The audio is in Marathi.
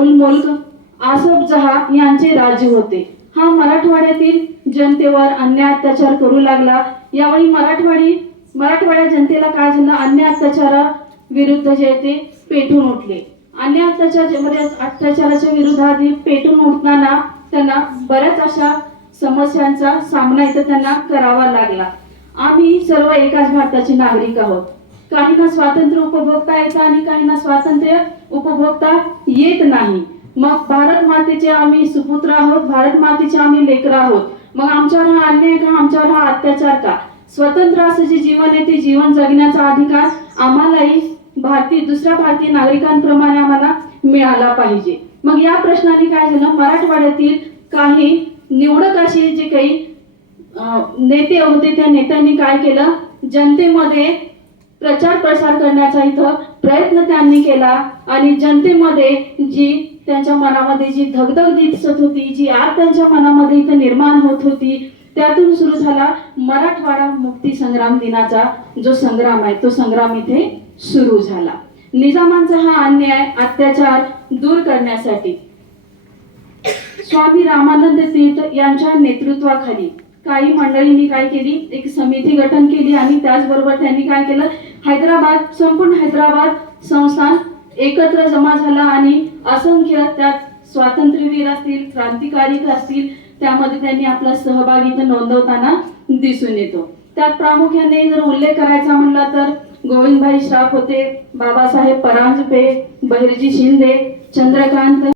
गुल मुल्क आसफ जहा यांचे राज्य होते. हा मराठवाड्यातील जनतेवर अन्याय अत्याचार करू लागला. यावेळी मराठवाड्या जनतेला काय झालं, अन्याय अत्याचारा विरुद्ध जे ते पेटून उठले. अन्याय अत्याचाराच्या विरोधात पेटून उठताना त्यांना बऱ्याच अशा समस्यांचा सामना इथं त्यांना करावा लागला. आम्ही सर्व एकाच भारताचे नागरिक आहोत. काहींना स्वातंत्र्य उपभोगता येतं आणि काहींना स्वातंत्र्य उपभोगता येत नाही. मग भारत मातेचे आम्ही सुपुत्र आहोत, भारत मातेचे आम्ही लेकर आहोत. मग आमच्यावर हा अन्याय का, आमच्यावर हा अत्याचार का? स्वतंत्र असं जे जीवन आहे ते जीवन जगण्याचा अधिकार आम्हालाही दुसऱ्या भारतीय नागरिकांप्रमाणे आम्हाला मिळाला पाहिजे. मग या प्रश्नाने काय झालं, मराठवाड्यातील काही निवडक असे जे काही नेते होते त्या नेत्यांनी काय केलं, जनतेमध्ये प्रचार प्रसार करण्याचा इथं प्रयत्न त्यांनी केला आणि जनतेमध्ये जी त्यांच्या मनामध्ये जी धगधग दिसत होती, जी आग त्यांच्या मनामध्ये इथं निर्माण होत होती, त्यातून सुरू झाला मराठवाडा मुक्ती संग्राम दिनाचा जो संग्राम आहे तो संग्राम इथे सुरू झाला. निजामांचा हा अन्याय अत्याचार दूर करण्यासाठी स्वामी रामानंद तीर्थ यांच्या नेतृत्वाखाली काही मंडळींनी काय केली, एक समिती गठन केली आणि त्याचबरोबर त्यांनी काय केलं, संपूर्ण हैदराबाद संस्थान एकत्र जमा झाला आणि असंख्य त्यात स्वातंत्र्यवीर असतील, क्रांतिकारी असतील, त्यामध्ये त्यांनी आपला सहभाग इथं नोंदवताना दिसून येतो. त्यात प्रामुख्याने जर उल्लेख करायचा म्हणला तर गोविंदभाई श्राफ होते, बाबासाहेब परांजपे, बहिर्जी शिंदे, चंद्रकांत